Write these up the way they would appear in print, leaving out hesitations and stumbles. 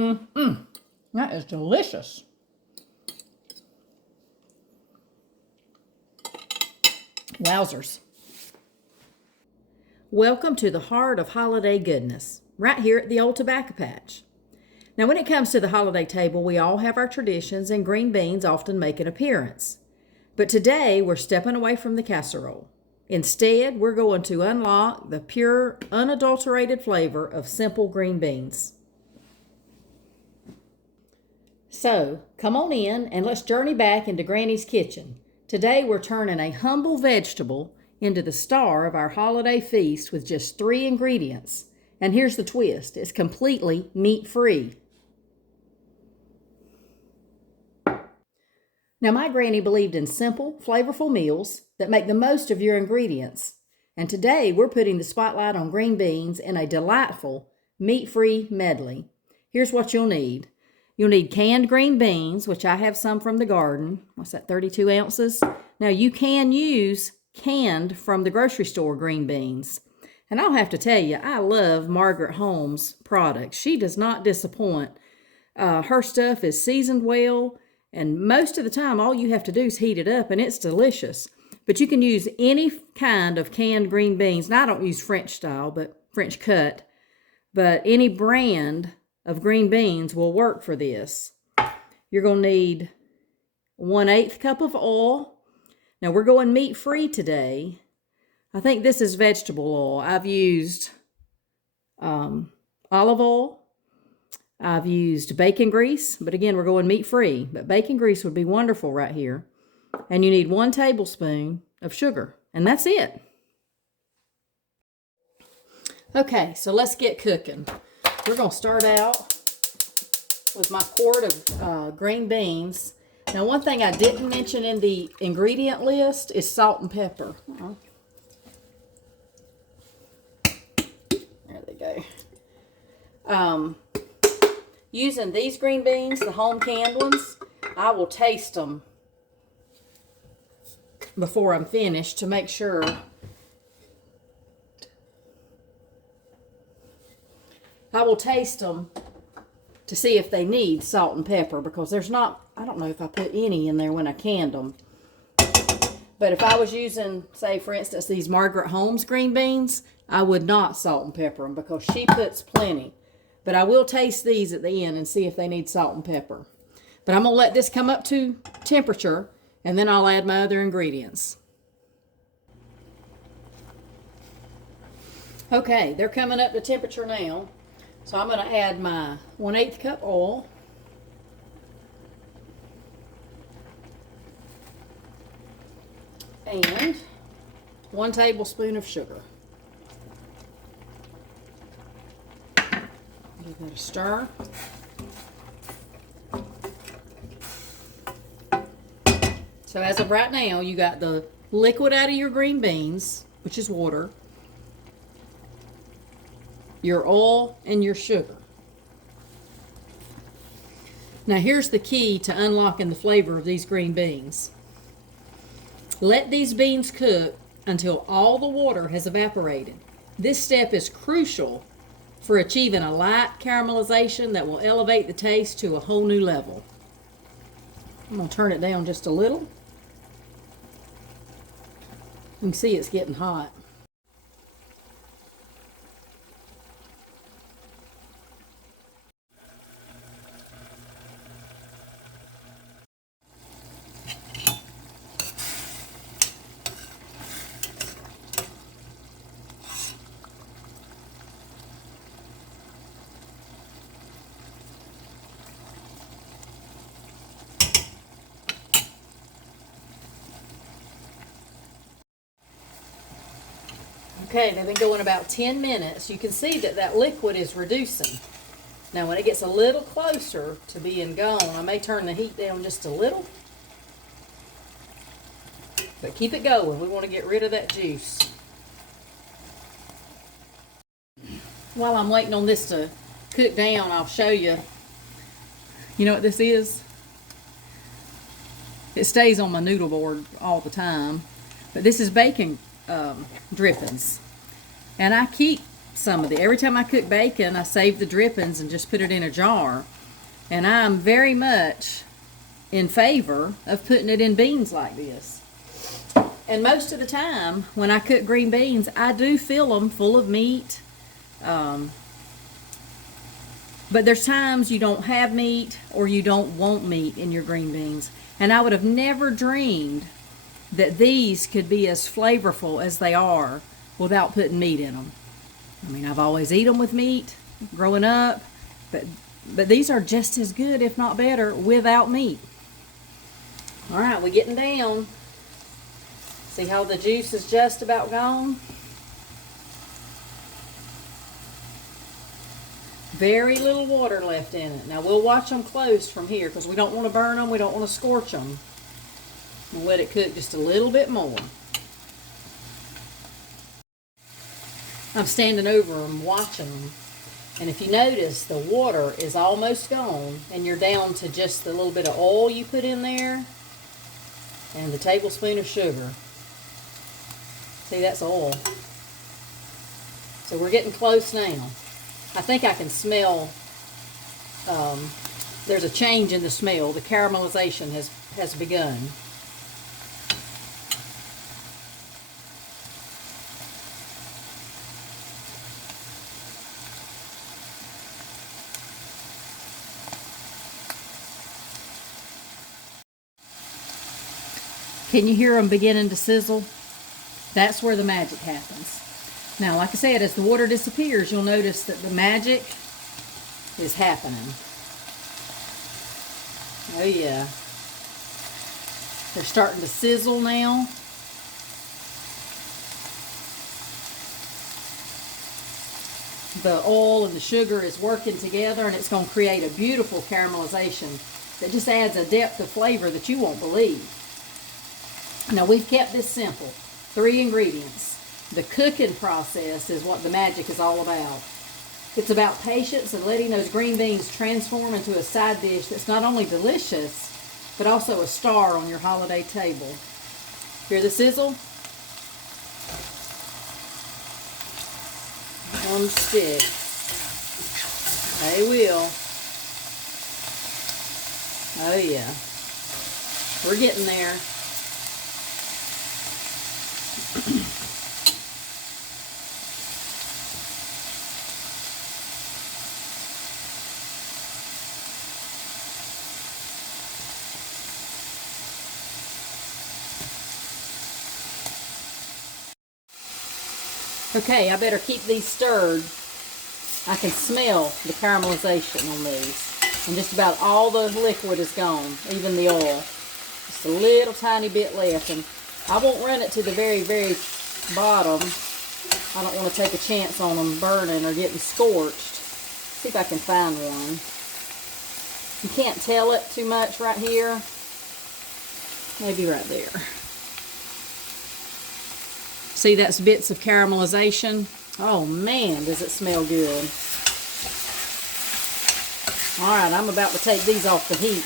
That is delicious. Wowzers. Welcome to the heart of holiday goodness, right here at the old tobacco patch. Now, when it comes to the holiday table, we all have our traditions, and green beans often make an appearance. But today, we're stepping away from the casserole. Instead, we're going to unlock the pure, unadulterated flavor of simple green beans. So, come on in and let's journey back into Granny's kitchen. Today, we're turning a humble vegetable into the star of our holiday feast with just 3 ingredients. And here's the twist: it's completely meat-free. Now, my granny believed in simple, flavorful meals that make the most of your ingredients. And today, we're putting the spotlight on green beans in a delightful, meat-free medley. Here's what you'll need. You'll need canned green beans, which I have some from the garden. What's that, 32 ounces? Now, you can use canned from the grocery store green beans. And I'll have to tell you, I love Margaret Holmes' products. She does not disappoint. Her stuff is seasoned well, and most of the time, all you have to do is heat it up, and it's delicious. But you can use any kind of canned green beans. Now, I don't use French style, but French cut. But any brand of green beans will work for this. You're going to need 1/8 cup of oil. Now, we're going meat-free today. I think this is vegetable oil. I've used olive oil. I've used bacon grease, but again, we're going meat-free. But bacon grease would be wonderful right here. And you need 1 tablespoon of sugar, and that's it. Okay, so let's get cooking. We're going to start out with my quart of green beans. Now, one thing I didn't mention in the ingredient list is salt and pepper. There they go. Using these green beans, the home canned ones, I will taste them before I'm finished to make sure. I will taste them to see if they need salt and pepper, because there's not, I don't know if I put any in there when I canned them. But if I was using, say for instance, these Margaret Holmes green beans, I would not salt and pepper them because she puts plenty. But I will taste these at the end and see if they need salt and pepper. But I'm going to let this come up to temperature, and then I'll add my other ingredients. Okay, they're coming up to temperature now. So I'm going to add my 1/8 cup oil. And 1 tablespoon of sugar. Give that a stir. So as of right now, you got the liquid out of your green beans, which is water, your oil, and your sugar. Now here's the key to unlocking the flavor of these green beans. Let these beans cook until all the water has evaporated. This step is crucial for achieving a light caramelization that will elevate the taste to a whole new level. I'm going to turn it down just a little. You can see it's getting hot. Okay, they've been going about 10 minutes. You can see that that liquid is reducing. Now, when it gets a little closer to being gone, I may turn the heat down just a little. But keep it going. We want to get rid of that juice. While I'm waiting on this to cook down, I'll show you. You know what this is? It stays on my noodle board all the time. But this is bacon drippings. And I keep some of it. Every time I cook bacon, I save the drippings and just put it in a jar. And I'm very much in favor of putting it in beans like this. And most of the time, when I cook green beans, I do fill them full of meat. But there's times you don't have meat or you don't want meat in your green beans. And I would have never dreamed that these could be as flavorful as they are without putting meat in them. I mean, I've always eaten them with meat growing up, but these are just as good, if not better, without meat. All right, we're getting down. See how the juice is just about gone? Very little water left in it. Now we'll watch them close from here because we don't want to burn them. We don't want to scorch them. We'll let it cook just a little bit more. I'm standing over them watching them. And if you notice, the water is almost gone and you're down to just the little bit of oil you put in there and the tablespoon of sugar. See, that's oil. So we're getting close now. I think I can smell, there's a change in the smell. The caramelization has begun. Can you hear them beginning to sizzle? That's where the magic happens. Now, like I said, as the water disappears, you'll notice that the magic is happening. Oh yeah. They're starting to sizzle now. The oil and the sugar is working together and it's going to create a beautiful caramelization that just adds a depth of flavor that you won't believe. Now, we've kept this simple. 3 ingredients. The cooking process is what the magic is all about. It's about patience and letting those green beans transform into a side dish that's not only delicious, but also a star on your holiday table. Hear the sizzle? On the stick. They will. Oh yeah. We're getting there. Okay, I better keep these stirred. I can smell the caramelization on these. And just about all the liquid is gone, even the oil. Just a little tiny bit left. And I won't run it to the very, very bottom. I don't want to take a chance on them burning or getting scorched. See if I can find one. You can't tell it too much right here. Maybe right there. See, that's bits of caramelization. Oh man, does it smell good. Alright, I'm about to take these off the heat.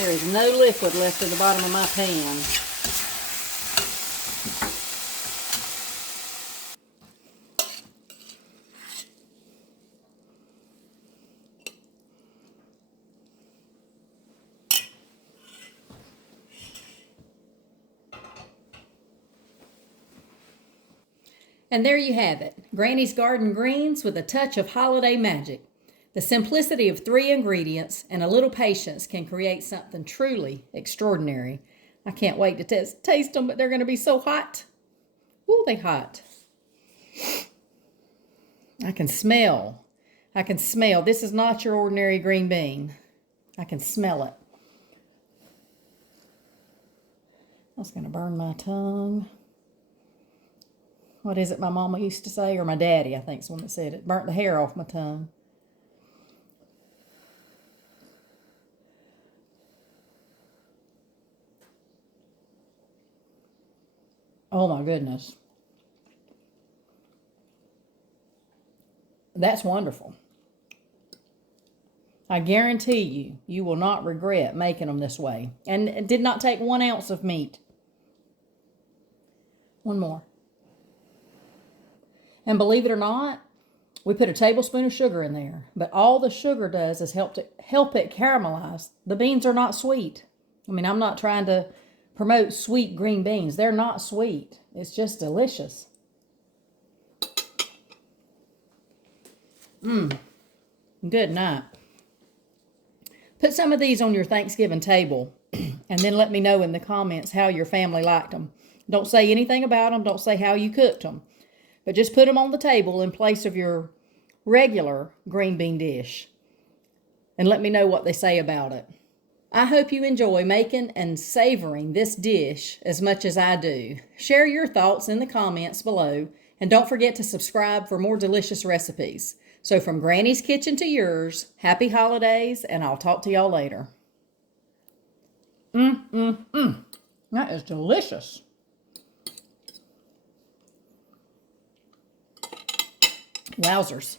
There is no liquid left at the bottom of my pan. And there you have it, Granny's Garden Greens with a touch of holiday magic. The simplicity of 3 ingredients and a little patience can create something truly extraordinary. I can't wait to taste them, but they're going to be so hot. Ooh, they're hot. I can smell. This is not your ordinary green bean. I can smell it. That's going to burn my tongue. What is it my mama used to say? Or my daddy, I think, is the one that said it. Burnt the hair off my tongue. Oh my goodness. That's wonderful. I guarantee you, you will not regret making them this way. And it did not take 1 ounce of meat. One more. And believe it or not, we put a tablespoon of sugar in there. But all the sugar does is help it caramelize. The beans are not sweet. I mean, I'm not trying to promote sweet green beans. They're not sweet. It's just delicious. Good night. Put some of these on your Thanksgiving table and then let me know in the comments how your family liked them. Don't say anything about them. Don't say how you cooked them. But just put them on the table in place of your regular green bean dish. And let me know what they say about it. I hope you enjoy making and savoring this dish as much as I do. Share your thoughts in the comments below. And don't forget to subscribe for more delicious recipes. So from Granny's Kitchen to yours, happy holidays, and I'll talk to y'all later. That is delicious. Wowzers.